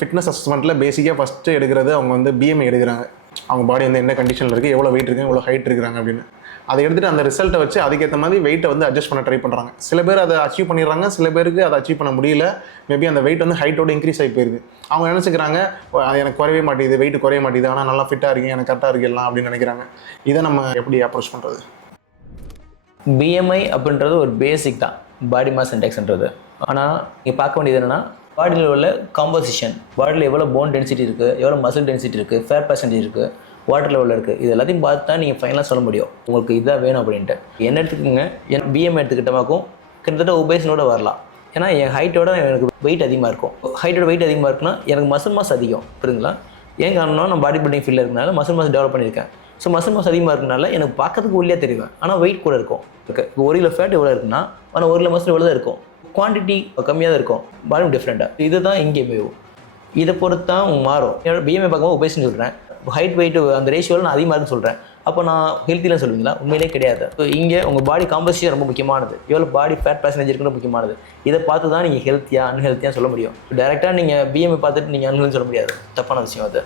Fitness அசஸ்மெண்ட்டில் பேசிக்காக first எடுக்கிறது அவங்க வந்து பிஎம்ஐ எடுக்கிறாங்க. அவங்க பாடி வந்து என்ன கண்டிஷனில் இருக்குது, எவ்வளோ வெயிட் இருக்குது, எவ்வளோ ஹைட் இருக்கிறாங்க அப்படின்னு. அதை எடுத்துகிட்டு அந்த ரிசல்ட்டை வச்சு அதுக்கேற்ற மாதிரி வெயிட்டை வந்து அட்ஜஸ்ட் பண்ண ட்ரை பண்ணுறாங்க. சில பேர் அதை அச்சீவ் பண்ணிடுறாங்க, சில பேருக்கு அதை அச்சீவ் பண்ண முடியல. மேபி அந்த வெயிட் வந்து ஹைட்டோட இன்க்ரீஸ் ஆகி போயிருது. அவங்க நினச்சிக்கிறாங்க எனக்கு குறையவே மாட்டேங்குது, வெயிட் குறைய மாட்டேங்குது, ஆனால் நல்லா ஃபிட்டாக இருக்கீங்க, எனக்கு கரெக்டாக இருக்கு எல்லாம் அப்படின்னு நினைக்கிறாங்க. இதை நம்ம எப்படி அப்ரோச் பண்ணுறது? பிஎம்ஐ அப்படின்றது ஒரு பேசிக் தான், பாடி மாஸ் இண்டெக்ஸ்ன்றது. ஆனால் நீங்கள் பார்க்க வேண்டியது என்னென்னா பாடியில் உள்ள காம்போசிஷன், பாடியில் எவ்வளோ போன் டென்சிட்டி இருக்குது, எவ்வளோ மசில் டென்சிட்டி இருக்குது, ஃபேட் பர்சன்டேஜ் இருக்குது, வாட்டர் லெவலில் இருக்குது. இது எல்லாத்தையும் பார்த்து தான் நீங்கள் ஃபைனலாக சொல்ல முடியும் உங்களுக்கு இதாக வேணும் அப்படின்ட்டு. என்ன எடுத்துக்கோங்க, என் பிஎம்ஐ எடுத்துக்கிட்டமாக்கும் கிட்டத்தட்ட ஒபேஷனோட வரலாம். ஏன்னா என் ஹைட்டோட எனக்கு வெயிட் அதிகமாக இருக்கும். ஹைட்டோட வெயிட் அதிகமாக இருக்குன்னா எனக்கு மசில் மாஸ் அதிகம், புரியுதுங்களா? ஏன் காரணம்னா நான் பாடி பில்டிங் ஃபீல்டில் இருக்கனால மசில் மாஸ் டெவலப் பண்ணியிருக்கேன். ஸோ மசில் மாஸ் அதிகமாக இருக்கனால எனக்கு பார்க்கறதுக்கு உள்ளே தெரியும், ஆனால் வெயிட் கூட இருக்கும். ஓகே, இப்போ 1 கிலோ ஃபேட் எவ்வளோ இருக்குன்னா ஆனால் 1 கிலோ மசில் எவ்வளோ தான் இருக்கும், குவான்டிட்டி கம்மியாக தான் இருக்கும், பாடி டிஃப்ரெண்ட்டாக. இதுதான் இங்கே இதை பொறுத்து தான் மாறும். என்னோட பிஎம்ஐ பார்க்கும்போது ஒபேஷன் சொல்கிறேன், ஹைட் வெயிட் அந்த ரேஷியோவில் நான் அதிகமாக இருக்குன்னு சொல்கிறேன். அப்போ நான் ஹெல்த்திலாம் சொல்லுவீங்களா? உண்மையிலே கிடையாது. ஸோ இங்கே உங்கள் பாடி காம்போசிஷன் ரொம்ப முக்கியமானது, எவ்வளோ பாடி ஃபேட் பர்சன்டேஜ் இருக்குன்னு முக்கியமானது. இதை பார்த்து தான் நீங்கள் ஹெல்த்தியாக அன்ஹெல்த்தியாக சொல்ல முடியும். டேரெக்டாக நீங்கள் பிஎம்ஐ பார்த்துட்டு நீங்கள் அன்ஹெல்த்தின்னு சொல்ல முடியாது, தப்பான விஷயம் அது.